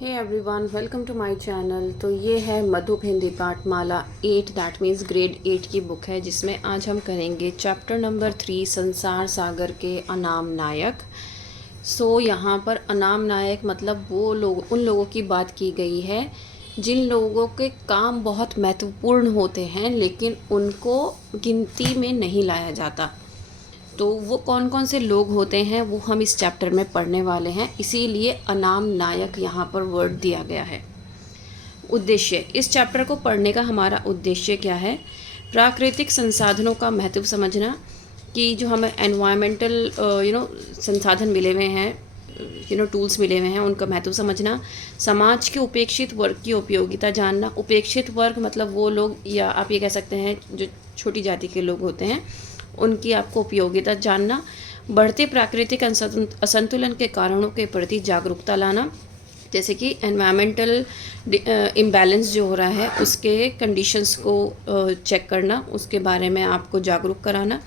Hey everyone, welcome to my channel. तो ये है Madhup Hindi Pathmala 8, that means grade 8 की बुक है, जिसमें आज हम करेंगे चैप्टर नंबर 3 संसार सागर के अनाम नायक। यहाँ पर अनाम नायक मतलब वो लोग, उन लोगों की बात की गई है जिन लोगों के काम बहुत महत्वपूर्ण होते हैं लेकिन उनको गिनती में नहीं लाया जाता। तो वो कौन कौन से लोग होते हैं वो हम इस चैप्टर में पढ़ने वाले हैं, इसीलिए अनाम नायक यहाँ पर वर्ड दिया गया है। उद्देश्य, इस चैप्टर को पढ़ने का हमारा उद्देश्य क्या है? प्राकृतिक संसाधनों का महत्व समझना, कि जो हमें एनवायरमेंटल संसाधन मिले हुए हैं, टूल्स मिले हुए हैं, उनका महत्व समझना। समाज के उपेक्षित वर्ग की उपयोगिता जानना। उपेक्षित वर्ग मतलब वो लोग, या आप ये कह सकते हैं जो छोटी जाति के लोग होते हैं, उनकी आपको उपयोगिता जानना। बढ़ते प्राकृतिक असंतुलन के कारणों के प्रति जागरूकता लाना, जैसे कि एनवायरमेंटल इम्बैलेंस जो हो रहा है उसके कंडीशंस को चेक करना, उसके बारे में आपको जागरूक कराना।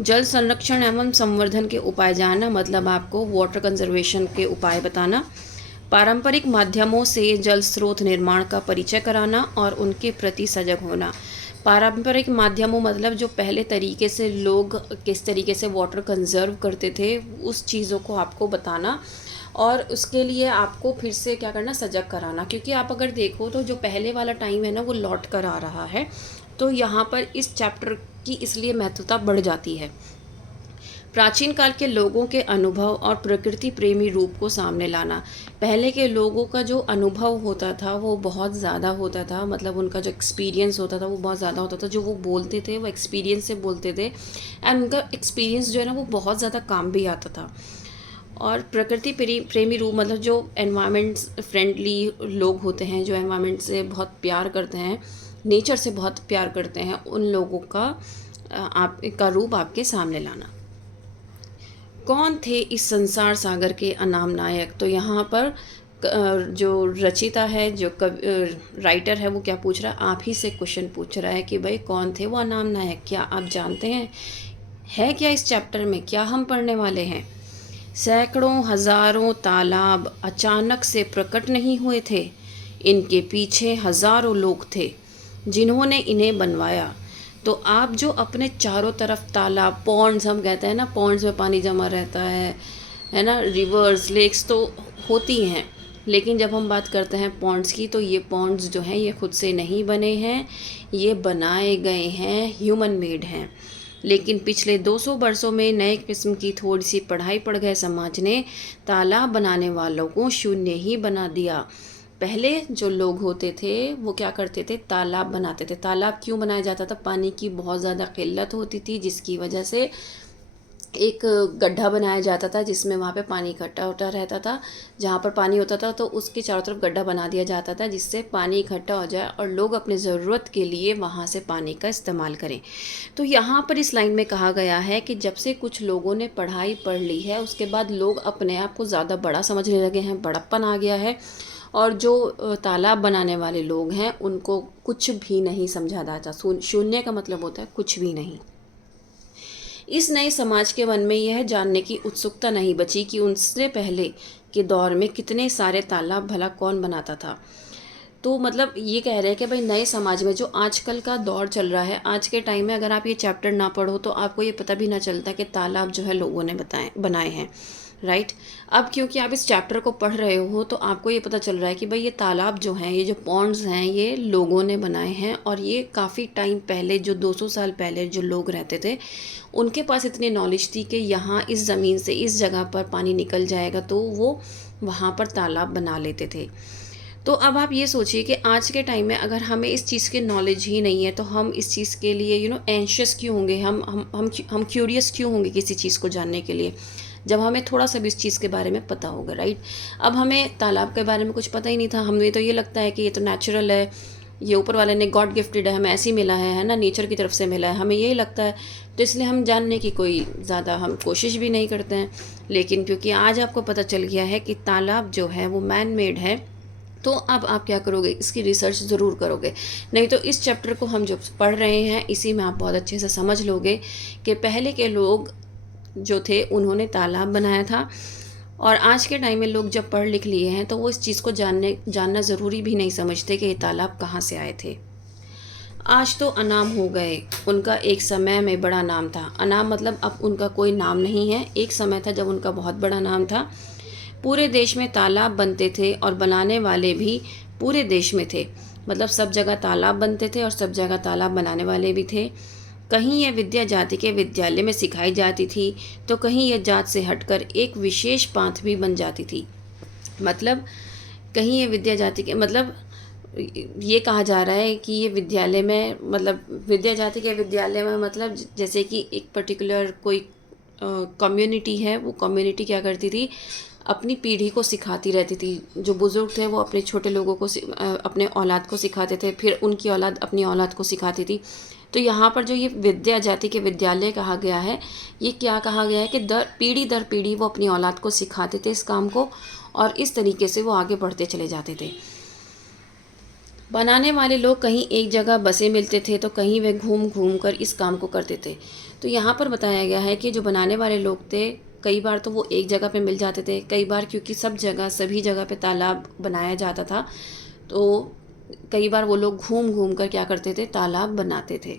जल संरक्षण एवं संवर्धन के उपाय जानना, मतलब आपको वाटर कंजर्वेशन के उपाय बताना। पारंपरिक माध्यमों से जल स्रोत निर्माण का परिचय कराना और उनके प्रति सजग होना। पारंपरिक माध्यमों मतलब जो पहले तरीके से लोग किस तरीके से वाटर कंजर्व करते थे, उस चीज़ों को आपको बताना, और उसके लिए आपको फिर से क्या करना, सजग कराना। क्योंकि आप अगर देखो तो जो पहले वाला टाइम है ना, वो लौट कर आ रहा है। तो यहाँ पर इस चैप्टर की इसलिए महत्वता बढ़ जाती है। प्राचीन काल के लोगों के अनुभव और प्रकृति प्रेमी रूप को सामने लाना। पहले के लोगों का जो अनुभव होता था वो बहुत ज़्यादा होता था, मतलब उनका जो एक्सपीरियंस होता था वो बहुत ज़्यादा होता था। जो वो बोलते थे वो एक्सपीरियंस से बोलते थे, एंड उनका एक्सपीरियंस जो है ना वो बहुत ज़्यादा काम भी आता था। और प्रकृति प्रेमी रूप मतलब जो एनवायरनमेंट फ्रेंडली लोग होते हैं, जो एनवायरनमेंट से बहुत प्यार करते हैं, नेचर से बहुत प्यार करते हैं, उन लोगों का आपका रूप आपके सामने लाना। कौन थे इस संसार सागर के अनाम नायक? तो यहाँ पर जो रचिता है, जो राइटर है, वो क्या पूछ रहा है, आप ही से क्वेश्चन पूछ रहा है कि भाई कौन थे वो अनाम नायक, क्या आप जानते हैं? है क्या इस चैप्टर में, क्या हम पढ़ने वाले हैं? सैकड़ों हजारों तालाब अचानक से प्रकट नहीं हुए थे। इनके पीछे हजारों लोग थे जिन्होंने इन्हें बनवाया। तो आप जो अपने चारों तरफ तालाब, पॉन्ड्स हम कहते हैं ना, पॉन्ड्स में पानी जमा रहता है ना, रिवर्स, लेक्स तो होती हैं, लेकिन जब हम बात करते हैं पॉन्ड्स की, तो ये पॉन्ड्स जो हैं ये खुद से नहीं बने हैं, ये बनाए गए हैं, ह्यूमन मेड हैं। लेकिन पिछले 200 वर्षों में नए किस्म की थोड़ी सी पढ़ाई पड़ गए समाज ने तालाब बनाने वालों को शून्य ही बना दिया। पहले जो लोग होते थे वो क्या करते थे, तालाब बनाते थे। तालाब क्यों बनाया जाता था? पानी की बहुत ज़्यादा किल्लत होती थी, जिसकी वजह से एक गड्ढा बनाया जाता था जिसमें वहाँ पे पानी इकट्ठा होता रहता था। जहाँ पर पानी होता था तो उसके चारों तरफ गड्ढा बना दिया जाता था, जिससे पानी इकट्ठा हो जाए और लोग अपने ज़रूरत के लिए वहाँ से पानी का इस्तेमाल करें। तो यहाँ पर इस लाइन में कहा गया है कि जब से कुछ लोगों ने पढ़ाई पढ़ ली है, उसके बाद लोग अपने आप को ज़्यादा बड़ा समझने लगे हैं, बड़प्पन आ गया है, और जो तालाब बनाने वाले लोग हैं उनको कुछ भी नहीं समझा जाता। शून्य का मतलब होता है कुछ भी नहीं। इस नए समाज के मन में यह जानने की उत्सुकता नहीं बची कि उनसे पहले के दौर में कितने सारे तालाब भला कौन बनाता था। तो मतलब ये कह रहे हैं कि भाई नए समाज में जो आजकल का दौर चल रहा है, आज के टाइम में अगर आप ये चैप्टर ना पढ़ो तो आपको ये पता भी ना चलता कि तालाब जो है लोगों ने बनाए हैं, राइट। अब क्योंकि आप इस चैप्टर को पढ़ रहे हो तो आपको ये पता चल रहा है कि भाई ये तालाब जो हैं, ये जो पॉन्ड्स हैं, ये लोगों ने बनाए हैं, और ये काफ़ी टाइम पहले, जो 200 साल पहले जो लोग रहते थे, उनके पास इतनी नॉलेज थी कि यहाँ इस ज़मीन से इस जगह पर पानी निकल जाएगा तो वो वहाँ पर तालाब बना लेते थे। तो अब आप ये सोचिए कि आज के टाइम में अगर हमें इस चीज़ की नॉलेज ही नहीं है तो हम इस चीज़ के लिए एंशियस क्यों होंगे, हम क्यूरियस क्यों होंगे किसी चीज़ को जानने के लिए, जब हमें थोड़ा सा भी इस चीज़ के बारे में पता होगा, राइट। अब हमें तालाब के बारे में कुछ पता ही नहीं था, हमें तो ये लगता है कि ये तो नेचुरल है, ये ऊपर वाले ने गॉड गिफ्टेड है, हमें ऐसे ही मिला है ना, नेचर की तरफ से मिला है, हमें यही लगता है। तो इसलिए हम जानने की कोई ज़्यादा हम कोशिश भी नहीं करते हैं। लेकिन क्योंकि आज आपको पता चल गया है कि तालाब जो है वो मैन मेड है, तो अब आप क्या करोगे, इसकी रिसर्च ज़रूर करोगे। नहीं तो इस चैप्टर को हम जो पढ़ रहे हैं इसी में आप बहुत अच्छे से समझ लोगे कि पहले के लोग जो थे उन्होंने तालाब बनाया था, और आज के टाइम में लोग जब पढ़ लिख लिए हैं तो वो इस चीज़ को जानना ज़रूरी भी नहीं समझते कि ये तालाब कहाँ से आए थे। आज तो अनाम हो गए, उनका एक समय में बड़ा नाम था। अनाम मतलब अब उनका कोई नाम नहीं है, एक समय था जब उनका बहुत बड़ा नाम था। पूरे देश में तालाब बनते थे और बनाने वाले भी पूरे देश में थे। मतलब सब जगह तालाब बनते थे और सब जगह तालाब बनाने वाले भी थे। कहीं यह विद्या जाति के विद्यालय में सिखाई जाती थी तो कहीं यह जात से हटकर एक विशेष पांथ भी बन जाती थी। मतलब कहीं ये विद्या जाति के मतलब ये कहा जा रहा है कि ये विद्यालय में मतलब विद्या जाति के विद्यालय में मतलब जैसे कि एक पर्टिकुलर कोई कम्युनिटी है, वो कम्युनिटी क्या करती थी, अपनी पीढ़ी को सिखाती रहती थी। जो बुज़ुर्ग थे वो अपने छोटे लोगों को अपने औलाद को सिखाते थे, फिर उनकी औलाद अपनी औलाद को सिखाती थी। तो यहाँ पर जो ये विद्या जाति के विद्यालय कहा गया है, ये क्या कहा गया है कि दर पीढ़ी वो अपनी औलाद को सिखाते थे इस काम को, और इस तरीके से वो आगे बढ़ते चले जाते थे। बनाने वाले लोग कहीं एक जगह बसे मिलते थे तो कहीं वे घूम घूम कर इस काम को करते थे। तो यहाँ पर बताया गया है कि जो बनाने वाले लोग थे, कई बार तो वो एक जगह पे मिल जाते थे, कई बार क्योंकि सभी जगह पे तालाब बनाया जाता था, तो कई बार वो लोग घूम घूम कर क्या करते थे, तालाब बनाते थे।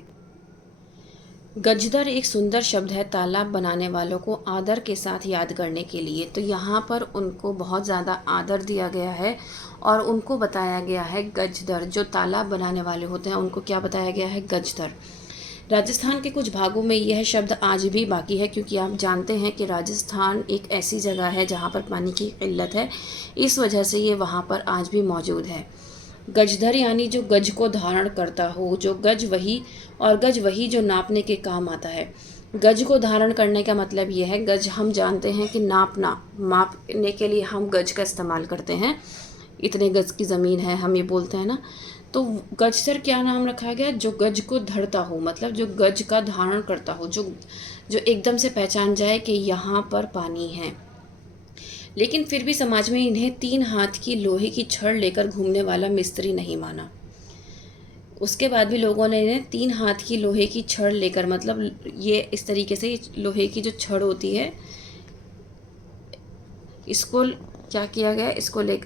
गजदर एक सुंदर शब्द है तालाब बनाने वालों को आदर के साथ याद करने के लिए। तो यहाँ पर उनको बहुत ज़्यादा आदर दिया गया है और उनको बताया गया है गजदर। जो तालाब बनाने वाले होते हैं उनको क्या बताया गया है, गजदर। राजस्थान के कुछ भागों में यह शब्द आज भी बाकी है, क्योंकि आप जानते हैं कि राजस्थान एक ऐसी जगह है जहाँ पर पानी की किल्लत है, इस वजह से ये वहाँ पर आज भी मौजूद है। गजधर यानी जो गज को धारण करता हो, जो गज वही, और गज वही जो नापने के काम आता है। गज को धारण करने का मतलब ये है, गज हम जानते हैं कि मापने के लिए हम गज का इस्तेमाल करते हैं। इतने गज की ज़मीन है, हम ये बोलते हैं ना। तो गजधर क्या नाम रखा गया, जो गज को धरता हो, मतलब जो गज का धारण करता हो, जो जो एकदम से पहचान जाए कि यहाँ पर पानी है। लेकिन फिर भी समाज में इन्हें 3 हाथ की लोहे की छड़ लेकर घूमने वाला मिस्त्री नहीं माना। उसके बाद भी लोगों ने इन्हें 3 हाथ की लोहे की छड़ लेकर, मतलब ये इस तरीके से लोहे की जो छड़ होती है, इसको क्या किया गया, इसको ले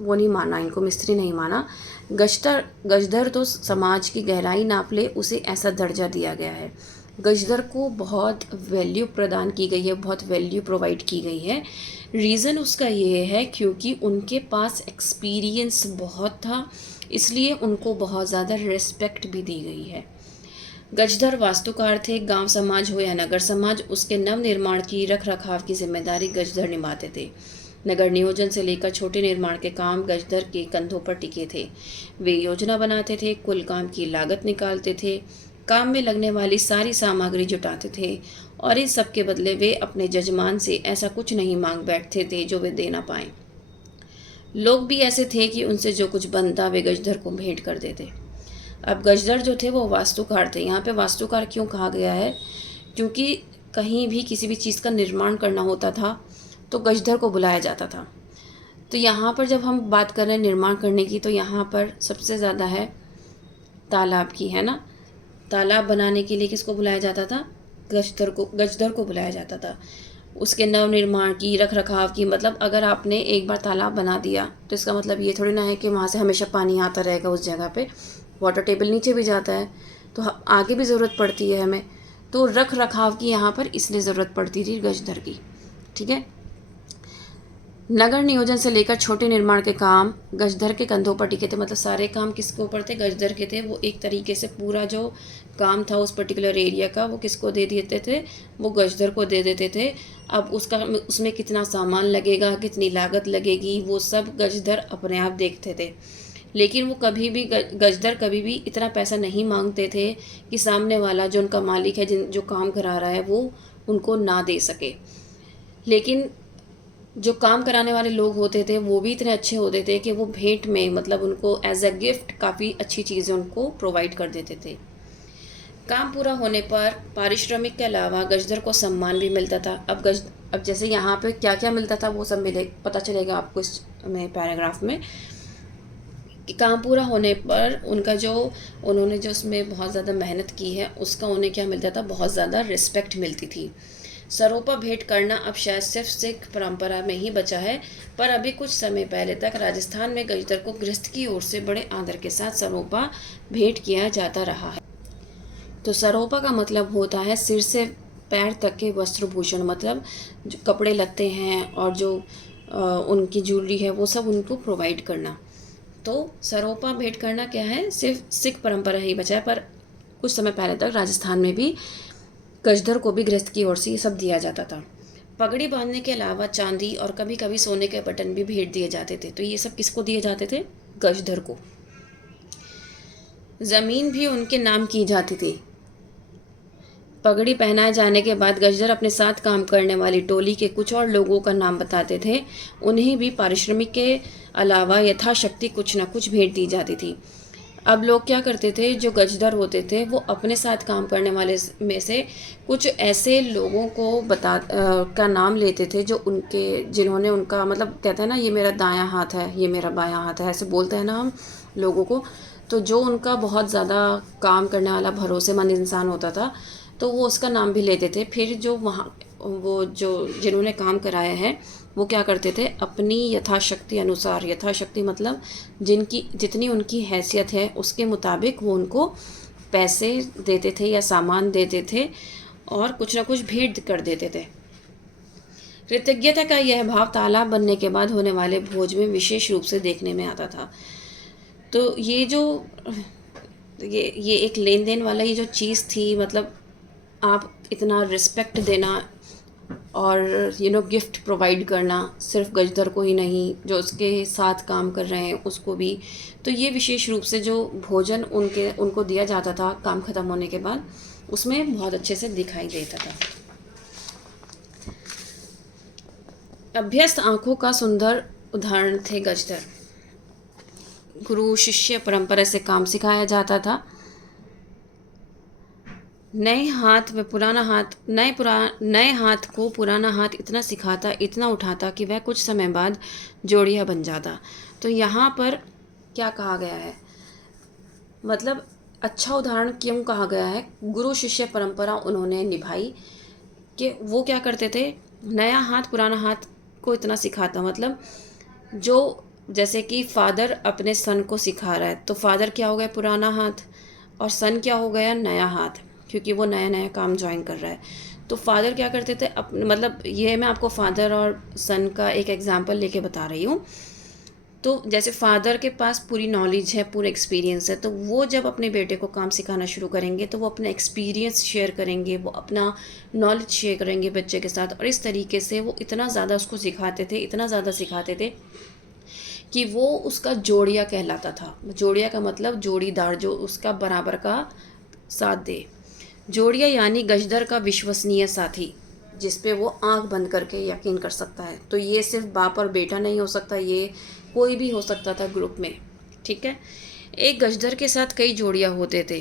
वो नहीं माना, इनको मिस्त्री नहीं माना। गजदर तो समाज की गहराई नाप ले, उसे ऐसा दर्जा दिया गया है। गजदर को बहुत वैल्यू प्रदान की गई है, बहुत वैल्यू प्रोवाइड की गई है। रीज़न उसका ये है क्योंकि उनके पास एक्सपीरियंस बहुत था, इसलिए उनको बहुत ज़्यादा रिस्पेक्ट भी दी गई है। गजधर वास्तुकार थे। गांव समाज हो या नगर समाज, उसके नव निर्माण की रख रखाव की जिम्मेदारी गजधर निभाते थे। नगर नियोजन से लेकर छोटे निर्माण के काम गजधर के कंधों पर टिके थे। वे योजना बनाते थे, कुल काम की लागत निकालते थे, काम में लगने वाली सारी सामग्री जुटाते थे, और इस सब के बदले वे अपने जजमान से ऐसा कुछ नहीं मांग बैठते थे जो वे दे ना पाएं। लोग भी ऐसे थे कि उनसे जो कुछ बनता वे गजधर को भेंट कर देते। अब गजधर जो थे वो वास्तुकार थे। यहाँ पे वास्तुकार क्यों कहा गया है, क्योंकि कहीं भी किसी भी चीज़ का निर्माण करना होता था तो गजधर को बुलाया जाता था। तो यहाँ पर जब हम बात कर रहे हैं निर्माण करने की, तो यहाँ पर सबसे ज़्यादा है तालाब की, है ना। तालाब बनाने के लिए किसको बुलाया जाता था, गजधर को बुलाया जाता था। उसके नव निर्माण की, रख रखाव की, मतलब अगर आपने एक बार तालाब बना दिया तो इसका मतलब ये थोड़ी ना है कि वहाँ से हमेशा पानी आता रहेगा उस जगह पे। वाटर टेबल नीचे भी जाता है तो आगे भी ज़रूरत पड़ती है हमें। तो रख रखाव की यहाँ पर इसलिए ज़रूरत पड़ती थी गजधर की, ठीक है। नगर नियोजन से लेकर छोटे निर्माण के काम गजधर के कंधों पर टिके थे। मतलब सारे काम किसके ऊपर थे, गजधर के थे। वो एक तरीके से पूरा जो काम था उस पर्टिकुलर एरिया का, वो किसको दे देते थे, वो गजधर को दे देते थे। अब उसमें कितना सामान लगेगा, कितनी लागत लगेगी, वो सब गजधर अपने आप देखते थे। लेकिन वो गजधर कभी भी इतना पैसा नहीं मांगते थे कि सामने वाला जो उनका मालिक है, जो काम करा रहा है, वो उनको ना दे सके। लेकिन जो काम कराने वाले लोग होते थे वो भी इतने अच्छे होते थे कि वो भेंट में, मतलब उनको एज अ गिफ्ट काफ़ी अच्छी चीज़ें उनको प्रोवाइड कर देते थे। काम पूरा होने पर पारिश्रमिक के अलावा गजधर को सम्मान भी मिलता था। अब जैसे यहाँ पे क्या क्या मिलता था वो सब पता चलेगा आपको इस पैराग्राफ में, कि काम पूरा होने पर उन्होंने जो उसमें बहुत ज़्यादा मेहनत की है उसका उन्हें क्या मिलता था, बहुत ज़्यादा रिस्पेक्ट मिलती थी। सरोपा भेंट करना अब शायद सिर्फ सिख परंपरा में ही बचा है, पर अभी कुछ समय पहले तक राजस्थान में गजदर को गृहस्थ की ओर से बड़े आदर के साथ सरोपा भेंट किया जाता रहा है। तो सरोपा का मतलब होता है सिर से पैर तक के वस्त्रभूषण, मतलब जो कपड़े लत्ते हैं और जो उनकी ज्वेलरी है वो सब उनको प्रोवाइड करना। तो सरोपा भेंट करना क्या है, सिर्फ सिख परंपरा ही बचा है, पर कुछ समय पहले तक राजस्थान में भी गजदर को भी गृहस्थ की ओर से ये सब दिया जाता था। पगड़ी बांधने के अलावा चांदी और कभी कभी सोने के बटन भी भेंट दिए जाते थे। तो ये सब किसको दिए जाते थे? गजदर को। ज़मीन भी उनके नाम की जाती थी। पगड़ी पहनाए जाने के बाद गजदर अपने साथ काम करने वाली टोली के कुछ और लोगों का नाम बताते थे। उन्हें भी पारिश्रमिक के अलावा यथाशक्ति कुछ न कुछ भेंट दी जाती थी। अब लोग क्या करते थे, जो गजदर होते थे वो अपने साथ काम करने वाले में से कुछ ऐसे लोगों को का नाम लेते थे जो जिन्होंने उनका मतलब कहते हैं ना, ये मेरा दायां हाथ है, ये मेरा बायां हाथ है, ऐसे बोलते हैं ना हम लोगों को। तो जो उनका बहुत ज़्यादा काम करने वाला भरोसेमंद इंसान होता था तो वो उसका नाम भी लेते थे। फिर जो वहाँ वो जो जिन्होंने काम कराया है वो क्या करते थे, अपनी यथाशक्ति अनुसार, यथाशक्ति मतलब जितनी उनकी हैसियत है उसके मुताबिक वो उनको पैसे देते थे या सामान देते थे और कुछ ना कुछ भेंट कर देते थे। कृतज्ञता का यह भाव तालाब बनने के बाद होने वाले भोज में विशेष रूप से देखने में आता था। तो ये एक लेन देन वाला ये जो चीज़ थी, मतलब आप इतना रिस्पेक्ट देना और गिफ्ट प्रोवाइड करना, सिर्फ गजदर को ही नहीं, जो उसके साथ काम कर रहे हैं उसको भी। तो ये विशेष रूप से जो भोजन उनको दिया जाता था काम ख़त्म होने के बाद, उसमें बहुत अच्छे से दिखाई देता था। अभ्यस्त आँखों का सुंदर उदाहरण थे गजदर। गुरु शिष्य परंपरा से काम सिखाया जाता था। नए हाथ को पुराना हाथ इतना सिखाता, इतना उठाता कि वह कुछ समय बाद जोड़िया बन जाता। तो यहाँ पर क्या कहा गया है, मतलब अच्छा उदाहरण क्यों कहा गया है? गुरु शिष्य परंपरा उन्होंने निभाई कि वो क्या करते थे, नया हाथ पुराना हाथ को इतना सिखाता, मतलब जो जैसे कि फादर अपने सन को सिखा रहा है, तो फादर क्या हो गया, पुराना हाथ, और सन क्या हो गया, नया हाथ, क्योंकि वो नया नया काम ज्वाइन कर रहा है। तो फादर क्या करते थे, मतलब ये मैं आपको फादर और सन का एक एग्जांपल लेके बता रही हूँ। तो जैसे फादर के पास पूरी नॉलेज है, पूरा एक्सपीरियंस है, तो वो जब अपने बेटे को काम सिखाना शुरू करेंगे तो वो अपना एक्सपीरियंस शेयर करेंगे, वो अपना नॉलेज शेयर करेंगे बच्चे के साथ, और इस तरीके से वो इतना ज़्यादा उसको सिखाते थे, इतना ज़्यादा सिखाते थे कि वो उसका जोड़िया कहलाता था। जोड़िया का मतलब जोड़ीदार, जो उसका बराबर का साथ दे। जोड़िया यानी गजदर का विश्वसनीय साथी, जिस पे वो आंख बंद करके यकीन कर सकता है। तो ये सिर्फ बाप और बेटा नहीं हो सकता, ये कोई भी हो सकता था ग्रुप में, ठीक है। एक गजदर के साथ कई जोड़ियाँ होते थे।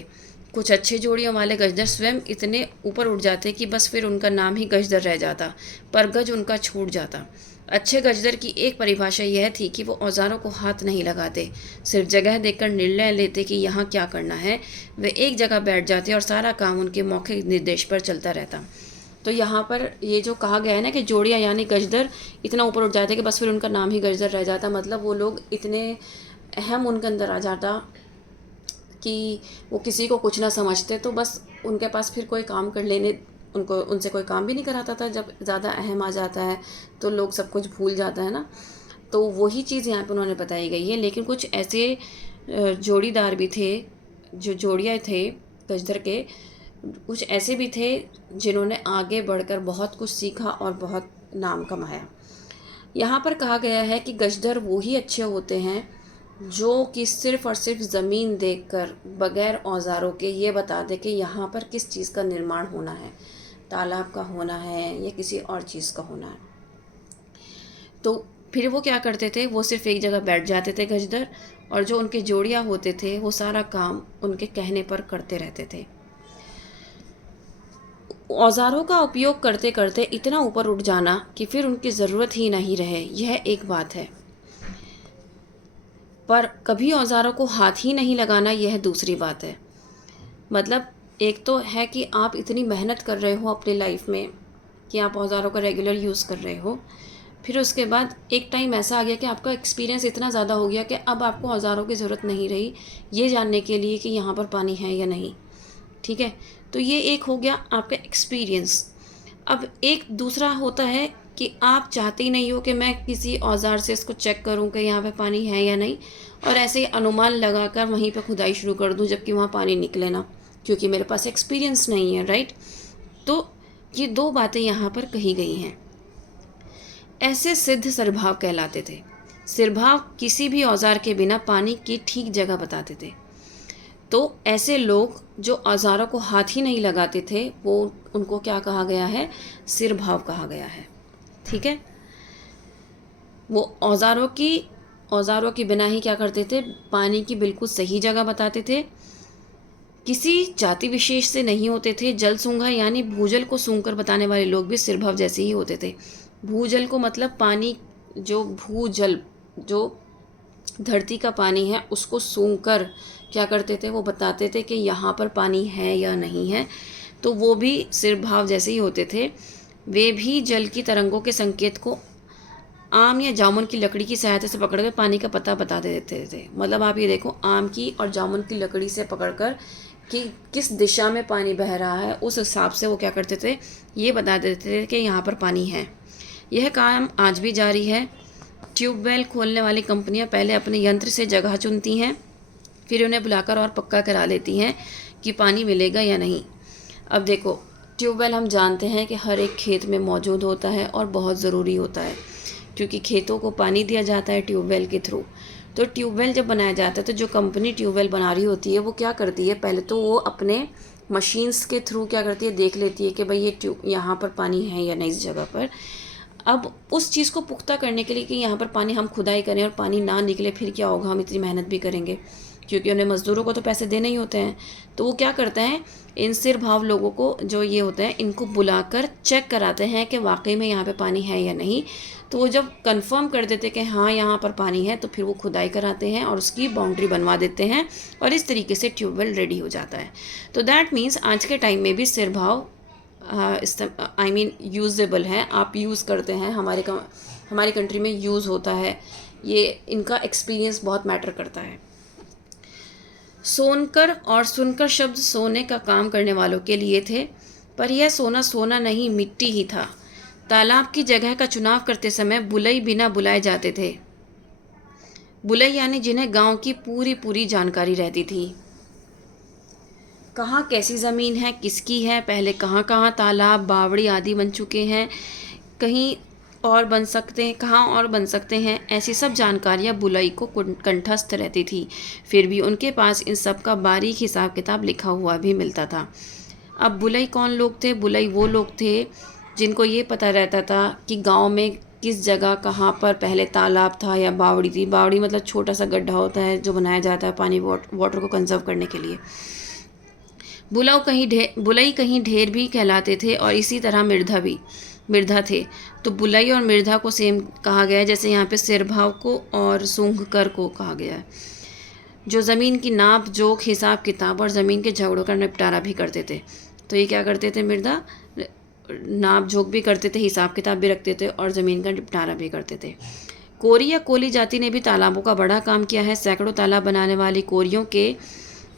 कुछ अच्छे जोड़ियों वाले गजदर स्वयं इतने ऊपर उठ जाते कि बस फिर उनका नाम ही गजदर रह जाता, पर गज उनका छूट जाता। अच्छे गजदर की एक परिभाषा यह थी कि वो औजारों को हाथ नहीं लगाते, सिर्फ जगह देखकर निर्णय लेते कि यहाँ क्या करना है। वे एक जगह बैठ जाते और सारा काम उनके मौखिक निर्देश पर चलता रहता। तो यहाँ पर ये जो कहा गया है ना कि जोड़ियाँ यानी गजदर इतना ऊपर उठ जाते कि बस फिर उनका नाम ही गजदर रह जाता, मतलब वो लोग इतने अहम उनके अंदर आ जाता कि वो किसी को कुछ ना समझते, तो बस उनके पास फिर कोई काम कर लेने, उनसे कोई काम भी नहीं कराता था। जब ज़्यादा अहम आ जाता है तो लोग सब कुछ भूल जाता है ना। तो वही चीज़ यहाँ पर उन्होंने बताई गई है। लेकिन कुछ ऐसे जोड़ीदार भी थे, जो जोड़ियाँ थे गजदर के, कुछ ऐसे भी थे जिन्होंने आगे बढ़कर बहुत कुछ सीखा और बहुत नाम कमाया। यहाँ पर कहा गया है कि गजदर वो ही अच्छे होते हैं जो कि सिर्फ़ और सिर्फ ज़मीन देखकर बग़ैर औज़ारों के ये बता दे कि यहाँ पर किस चीज़ का निर्माण होना है, तालाब का होना है या किसी और चीज़ का होना है। तो फिर वो क्या करते थे, वो सिर्फ एक जगह बैठ जाते थे गजदर, और जो उनके जोड़ियाँ होते थे वो सारा काम उनके कहने पर करते रहते थे। औज़ारों का उपयोग करते करते इतना ऊपर उठ जाना कि फिर उनकी ज़रूरत ही नहीं रहे, यह एक बात है, पर कभी औज़ारों को हाथ ही नहीं लगाना, यह दूसरी बात है। मतलब एक तो है कि आप इतनी मेहनत कर रहे हो अपनी लाइफ में, कि आप औज़ारों का रेगुलर यूज़ कर रहे हो। फिर उसके बाद एक टाइम ऐसा आ गया कि आपका एक्सपीरियंस इतना ज़्यादा हो गया कि अब आपको औज़ारों की ज़रूरत नहीं रही ये जानने के लिए कि यहाँ पर पानी है या नहीं। ठीक है, तो ये एक हो गया आपका एक्सपीरियंस। अब एक दूसरा होता है कि आप चाहते ही नहीं हो कि मैं किसी औज़ार से इसको चेक करूं कि यहाँ पे पानी है या नहीं, और ऐसे ही अनुमान लगाकर वहीं पे खुदाई शुरू कर दूं जबकि वहाँ पानी निकले ना, क्योंकि मेरे पास एक्सपीरियंस नहीं है, राइट। तो ये दो बातें यहाँ पर कही गई हैं। ऐसे सिद्ध सिरभाव कहलाते थे। सिरभाव किसी भी औज़ार के बिना पानी की ठीक जगह बताते थे। तो ऐसे लोग जो औज़ारों को हाथ ही नहीं लगाते थे वो उनको क्या कहा गया है, सिरभाव कहा गया है। ठीक है, वो औज़ारों के बिना ही क्या करते थे, पानी की बिल्कुल सही जगह बताते थे। किसी जाति विशेष से नहीं होते थे। जल सूंघा यानी भूजल को सूंघकर बताने वाले लोग भी सिरभाव जैसे ही होते थे। भूजल को मतलब पानी, जो भूजल जो धरती का पानी है उसको सूंघकर क्या करते थे, वो बताते थे कि यहाँ पर पानी है या नहीं है। तो वो भी सिरभाव जैसे ही होते थे। वे भी जल की तरंगों के संकेत को आम या जामुन की लकड़ी की सहायता से पकड़कर पानी का पता बता देते थे। मतलब आप ये देखो, आम की और जामुन की लकड़ी से पकड़कर कि किस दिशा में पानी बह रहा है, उस हिसाब से वो क्या करते थे, ये बता देते थे कि यहाँ पर पानी है। यह काम आज भी जारी है। ट्यूबवेल खोलने वाली कंपनियां पहले अपने यंत्र से जगह चुनती हैं, फिर उन्हें बुलाकर और पक्का करा लेती हैं कि पानी मिलेगा या नहीं। अब देखो, ट्यूबवेल हम जानते हैं कि हर एक खेत में मौजूद होता है और बहुत ज़रूरी होता है, क्योंकि खेतों को पानी दिया जाता है ट्यूबवेल के थ्रू। तो ट्यूबवेल जब बनाया जाता है तो जो कंपनी ट्यूबवेल बना रही होती है वो क्या करती है, पहले तो वो अपने मशीन्स के थ्रू क्या करती है, देख लेती है कि भाई ये यहाँ पर पानी है या नहीं इस जगह पर। अब उस चीज़ को पुख्ता करने के लिए कि यहाँ पर पानी हम खुदाई करें और पानी ना निकले, फिर क्या होगा, हम इतनी मेहनत भी करेंगे क्योंकि उन्हें मज़दूरों को तो पैसे देने ही होते हैं। तो वो क्या करते हैं, इन सिरभाव लोगों को जो ये होते हैं इनको बुलाकर चेक कराते हैं कि वाकई में यहाँ पे पानी है या नहीं। तो वो जब कंफर्म कर देते कि हाँ यहाँ पर पानी है, तो फिर वो खुदाई कराते हैं और उसकी बाउंड्री बनवा देते हैं और इस तरीके से ट्यूबवेल रेडी हो जाता है। तो दैट मीन्स आज के टाइम में भी सिरभाव यूजेबल है, आप यूज़ करते हैं, हमारी कंट्री में यूज़ होता है। ये इनका एक्सपीरियंस बहुत मैटर करता है। सोनकर और सुनकर शब्द सोने का काम करने वालों के लिए थे, पर यह सोना सोना नहीं, मिट्टी ही था। तालाब की जगह का चुनाव करते समय बुलई बिना बुलाए जाते थे। बुलई यानी जिन्हें गांव की पूरी पूरी जानकारी रहती थी, कहाँ कैसी ज़मीन है, किसकी है, पहले कहाँ कहाँ तालाब बावड़ी आदि बन चुके हैं, कहीं और बन सकते हैं, कहाँ और बन सकते हैं, ऐसी सब जानकारियाँ बुलई को कंठस्थ रहती थी। फिर भी उनके पास इन सब का बारीक हिसाब किताब लिखा हुआ भी मिलता था। अब बुलई कौन लोग थे? बुलई वो लोग थे जिनको ये पता रहता था कि गांव में किस जगह कहाँ पर पहले तालाब था या बावड़ी थी। बावड़ी मतलब छोटा सा गड्ढा होता है जो बनाया जाता है पानी वाटर को कंजर्व करने के लिए। बुलई कहीं ढेर भी कहलाते थे और इसी तरह मिर्धा थे। तो बुलई और मिर्धा को सेम कहा गया है, जैसे यहाँ पे सिरभाव को और सूंघकर को कहा गया है, जो ज़मीन की नाप जोख हिसाब किताब और ज़मीन के झगड़ों का निपटारा भी करते थे। तो ये क्या करते थे, मिर्धा नाप जोख भी करते थे, हिसाब किताब भी रखते थे और ज़मीन का निपटारा भी करते थे। कोरी या कोली जाति ने भी तालाबों का बड़ा काम किया है। सैकड़ों तालाब बनाने वाली कोरियों के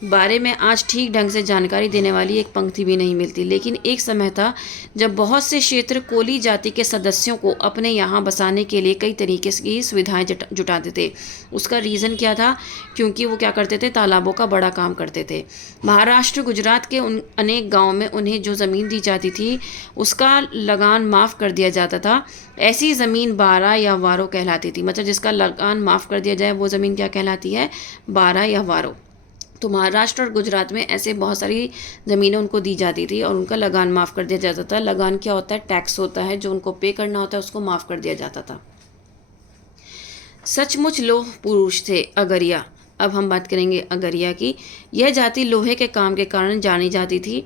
बारे में आज ठीक ढंग से जानकारी देने वाली एक पंक्ति भी नहीं मिलती। लेकिन एक समय था जब बहुत से क्षेत्र कोली जाति के सदस्यों को अपने यहाँ बसाने के लिए कई तरीके की सुविधाएं जुटाते थे। उसका रीज़न क्या था? क्योंकि वो क्या करते थे, तालाबों का बड़ा काम करते थे। महाराष्ट्र गुजरात के उन अनेक गाँव में उन्हें जो ज़मीन दी जाती थी उसका लगान माफ़ कर दिया जाता था। ऐसी ज़मीन बारा या वारो कहलाती थी। मतलब जिसका लगान माफ़ कर दिया जाए वो ज़मीन क्या कहलाती है, बारा या वारो। तो महाराष्ट्र और गुजरात में ऐसे बहुत सारी ज़मीनें उनको दी जाती थी और उनका लगान माफ़ कर दिया जाता था। लगान क्या होता है? टैक्स होता है, जो उनको पे करना होता है उसको माफ़ कर दिया जाता था। सचमुच लोह पुरुष थे अगरिया। अब हम बात करेंगे अगरिया की। यह जाति लोहे के काम के कारण जानी जाती थी,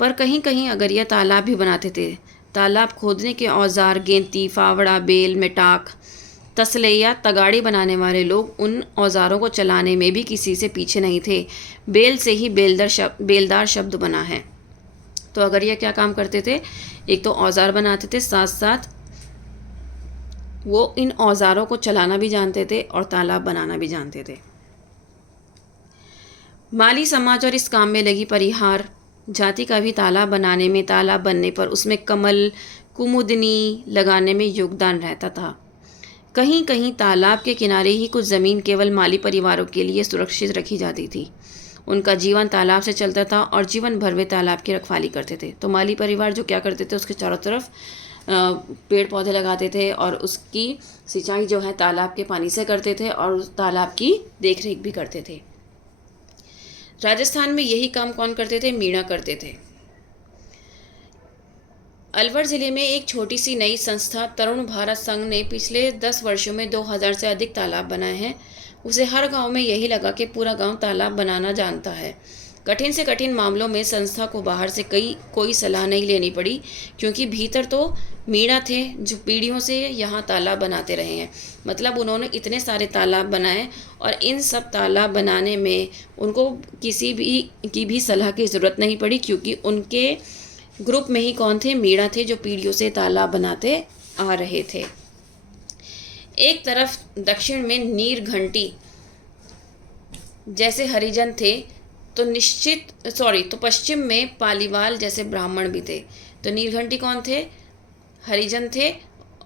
पर कहीं कहीं अगरिया तालाब भी बनाते थे। तालाब खोदने के औजार गेंती, फावड़ा, बेल, मेटाक, तसले या तगाड़ी बनाने वाले लोग उन औजारों को चलाने में भी किसी से पीछे नहीं थे। बेल से ही बेलदार शब्द बना है। तो अगरिया क्या काम करते थे, एक तो औजार बनाते थे, साथ साथ वो इन औजारों को चलाना भी जानते थे और तालाब बनाना भी जानते थे। माली समाज और इस काम में लगी परिहार जाति का भी तालाब बनाने में, तालाब बनने पर उसमें कमल कुमुदनी लगाने में योगदान रहता था। कहीं कहीं तालाब के किनारे ही कुछ ज़मीन केवल माली परिवारों के लिए सुरक्षित रखी जाती थी। उनका जीवन तालाब से चलता था और जीवन भर वे तालाब की रखवाली करते थे। तो माली परिवार जो क्या करते थे, उसके चारों तरफ पेड़ पौधे लगाते थे और उसकी सिंचाई जो है तालाब के पानी से करते थे और उस तालाब की देखरेख भी करते थे। राजस्थान में यही काम कौन करते थे, मीणा करते थे। अलवर ज़िले में एक छोटी सी नई संस्था तरुण भारत संघ ने पिछले 10 वर्षों में 2000 से अधिक तालाब बनाए हैं। उसे हर गांव में यही लगा कि पूरा गांव तालाब बनाना जानता है। कठिन से कठिन मामलों में संस्था को बाहर से कोई सलाह नहीं लेनी पड़ी, क्योंकि भीतर तो मीणा थे जो पीढ़ियों से यहाँ तालाब बनाते रहे हैं। मतलब उन्होंने इतने सारे तालाब बनाए और इन सब तालाब बनाने में उनको किसी की भी सलाह की ज़रूरत नहीं पड़ी, क्योंकि उनके ग्रुप में ही कौन थे, मीणा थे जो पीढ़ियों से तालाब बनाते आ रहे थे। एक तरफ दक्षिण में नीर घंटी जैसे हरिजन थे तो पश्चिम में पालीवाल जैसे ब्राह्मण भी थे। तो नीलघंटी कौन थे, हरिजन थे,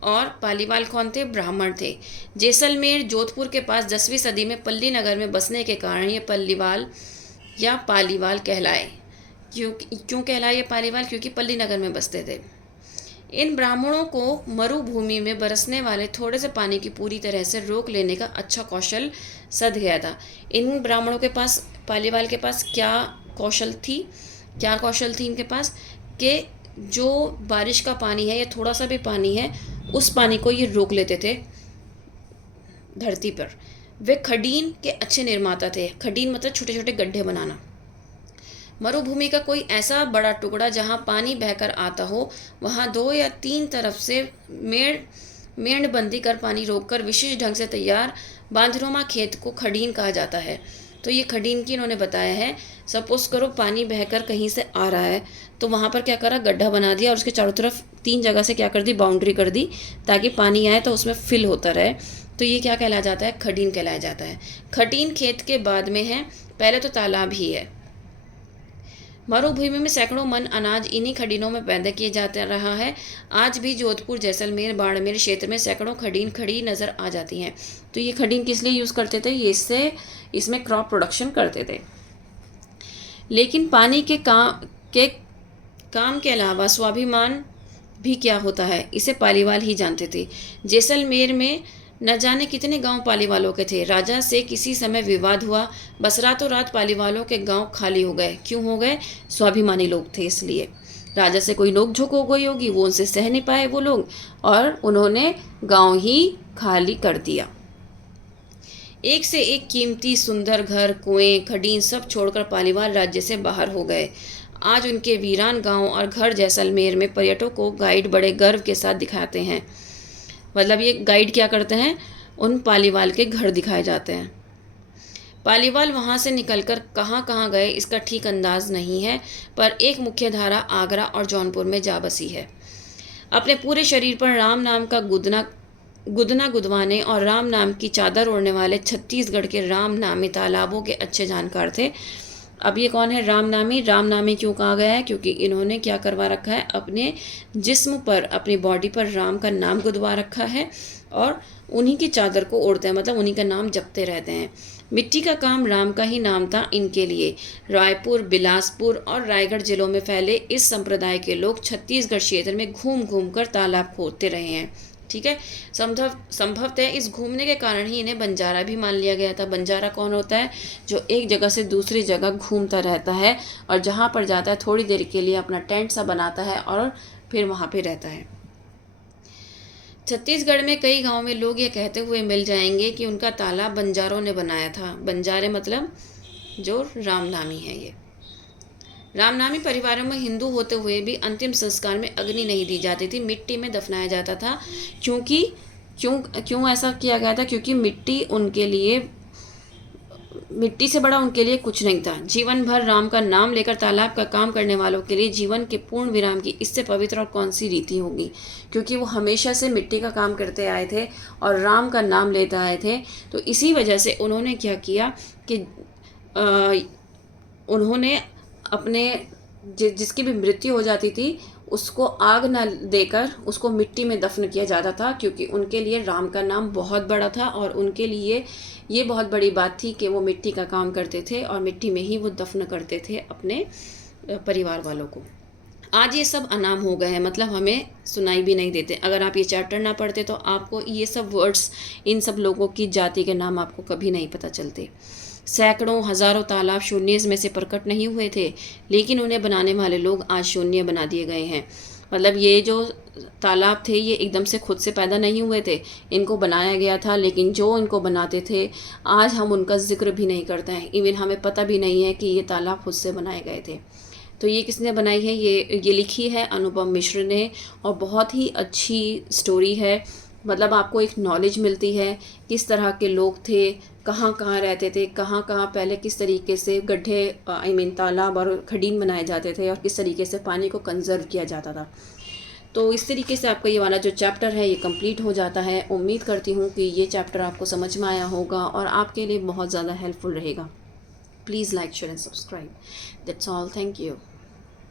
और पालीवाल कौन थे, ब्राह्मण थे। जैसलमेर जोधपुर के पास 10वीं सदी में पल्ली नगर में बसने के कारण ये पल्लीवाल या पालीवाल कहलाए। क्यों कहलाए ये पालीवाल, क्योंकि पल्ली नगर में बसते थे। इन ब्राह्मणों को मरुभूमि में बरसने वाले थोड़े से पानी की पूरी तरह से रोक लेने का अच्छा कौशल सध गया था। इन ब्राह्मणों के पास, पालीवाल के पास क्या कौशल थी इनके पास, कि जो बारिश का पानी है या थोड़ा सा भी पानी है, उस पानी को ये रोक लेते थे धरती पर। वे खडीन के अच्छे निर्माता थे। खडीन मतलब छोटे छोटे गड्ढे बनाना। मरुभूमि का कोई ऐसा बड़ा टुकड़ा जहाँ पानी बहकर आता हो, वहाँ 2 या 3 तरफ से मेंढबंदी कर पानी रोककर विशेष ढंग से तैयार बांधनुमा खेत को खडीन कहा जाता है। तो ये खडीन की इन्होंने बताया है। सपोज करो पानी बहकर कहीं से आ रहा है, तो वहाँ पर क्या करा, गड्ढा बना दिया और उसके चारों तरफ 3 जगह से क्या कर दी, बाउंड्री कर दी, ताकि पानी आए तो उसमें फिल होता रहे। तो ये क्या कहलाया जाता है, खडीन कहलाया जाता है। खडीन खेत के बाद में है, पहले तो तालाब ही है। मरुभूमि में सैकड़ों मन अनाज इन्हीं खडीनों में पैदा किए जाता रहा है। आज भी जोधपुर, जैसलमेर, बाड़मेर क्षेत्र में सैकड़ों खडीन खड़ी नज़र आ जाती हैं। तो ये खडीन किस लिए यूज़ करते थे, ये इसमें क्रॉप प्रोडक्शन करते थे। लेकिन पानी के काम के अलावा स्वाभिमान भी क्या होता है, इसे पालीवाल ही जानते थे। जैसलमेर में न जाने कितने गांव पालीवालों के थे। राजा से किसी समय विवाद हुआ, बस रातों रात पालीवालों के गांव खाली हो गए। क्यों हो गए, स्वाभिमानी लोग थे इसलिए। राजा से कोई नोक झोंक हो गई होगी, वो उनसे सह नहीं पाए वो लोग, और उन्होंने गांव ही खाली कर दिया। एक से एक कीमती सुंदर घर, कुएं, खडीन सब छोड़कर पालीवाल राज्य से बाहर हो गए। आज उनके वीरान गांव और घर जैसलमेर में पर्यटकों को गाइड बड़े गर्व के साथ दिखाते हैं। मतलब ये गाइड क्या करते हैं, उन पालीवाल के घर दिखाए जाते हैं। पालीवाल वहाँ से निकलकर कहाँ कहाँ गए इसका ठीक अंदाज नहीं है, पर एक मुख्य धारा आगरा और जौनपुर में जा बसी है। अपने पूरे शरीर पर राम नाम का गुदना गुदवाने और राम नाम की चादर ओढ़ने वाले छत्तीसगढ़ के राम नामी तालाबों के अच्छे जानकार थे। अब ये कौन है, रामनामी। रामनामी क्यों कहा गया है, क्योंकि इन्होंने क्या करवा रखा है, अपने जिस्म पर, अपनी बॉडी पर राम का नाम गुदवा रखा है और उन्हीं की चादर को ओढ़ते हैं, मतलब उन्हीं का नाम जपते रहते हैं। मिट्टी का काम राम का ही नाम था इनके लिए। रायपुर, बिलासपुर और रायगढ़ जिलों में फैले इस संप्रदाय के लोग छत्तीसगढ़ क्षेत्र में घूम घूम कर तालाब खोदते रहे हैं। ठीक है, संभवतः इस घूमने के कारण ही इन्हें बंजारा भी मान लिया गया था। बंजारा कौन होता है, जो एक जगह से दूसरी जगह घूमता रहता है और जहाँ पर जाता है थोड़ी देर के लिए अपना टेंट सा बनाता है और फिर वहाँ पे रहता है। छत्तीसगढ़ में कई गांव में लोग ये कहते हुए मिल जाएंगे कि उनका तालाब बंजारों ने बनाया था। बंजारे मतलब जो रामनामी है। ये रामनामी परिवारों में हिंदू होते हुए भी अंतिम संस्कार में अग्नि नहीं दी जाती थी, मिट्टी में दफनाया जाता था। क्यों ऐसा किया गया था, क्योंकि मिट्टी उनके लिए मिट्टी से बड़ा उनके लिए कुछ नहीं था। जीवन भर राम का नाम लेकर तालाब का काम करने वालों के लिए जीवन के पूर्ण विराम की इससे पवित्र और कौन सी रीति होगी, क्योंकि वो हमेशा से मिट्टी का काम करते आए थे और राम का नाम लेते आए थे। तो इसी वजह से उन्होंने क्या किया कि उन्होंने अपने जिसकी भी मृत्यु हो जाती थी उसको आग ना देकर उसको मिट्टी में दफन किया जाता था, क्योंकि उनके लिए राम का नाम बहुत बड़ा था और उनके लिए ये बहुत बड़ी बात थी कि वो मिट्टी का काम करते थे और मिट्टी में ही वो दफन करते थे अपने परिवार वालों को। आज ये सब अनाम हो गए हैं, मतलब हमें सुनाई भी नहीं देते। अगर आप ये चैप्टर ना पढ़ते तो आपको ये सब वर्ड्स, इन सब लोगों की जाति के नाम आपको कभी नहीं पता चलते। सैकड़ों हज़ारों तालाब शून्य में से प्रकट नहीं हुए थे, लेकिन उन्हें बनाने वाले लोग आज शून्य बना दिए गए हैं। मतलब ये जो तालाब थे ये एकदम से खुद से पैदा नहीं हुए थे, इनको बनाया गया था, लेकिन जो इनको बनाते थे आज हम उनका जिक्र भी नहीं करते हैं। इवन हमें पता भी नहीं है कि ये तालाब खुद से बनाए गए थे। तो ये किसने बनाई है? ये लिखी है अनुपम मिश्र ने, और बहुत ही अच्छी स्टोरी है। मतलब आपको एक नॉलेज मिलती है किस तरह के लोग थे, कहाँ कहाँ रहते थे, कहाँ कहाँ पहले किस तरीके से गड्ढे तालाब और खडीन बनाए जाते थे और किस तरीके से पानी को कंजर्व किया जाता था। तो इस तरीके से आपका ये वाला जो चैप्टर है ये कंप्लीट हो जाता है। उम्मीद करती हूँ कि ये चैप्टर आपको समझ में आया होगा और आपके लिए बहुत ज़्यादा हेल्पफुल रहेगा। Please like, share and subscribe. That's all. Thank you.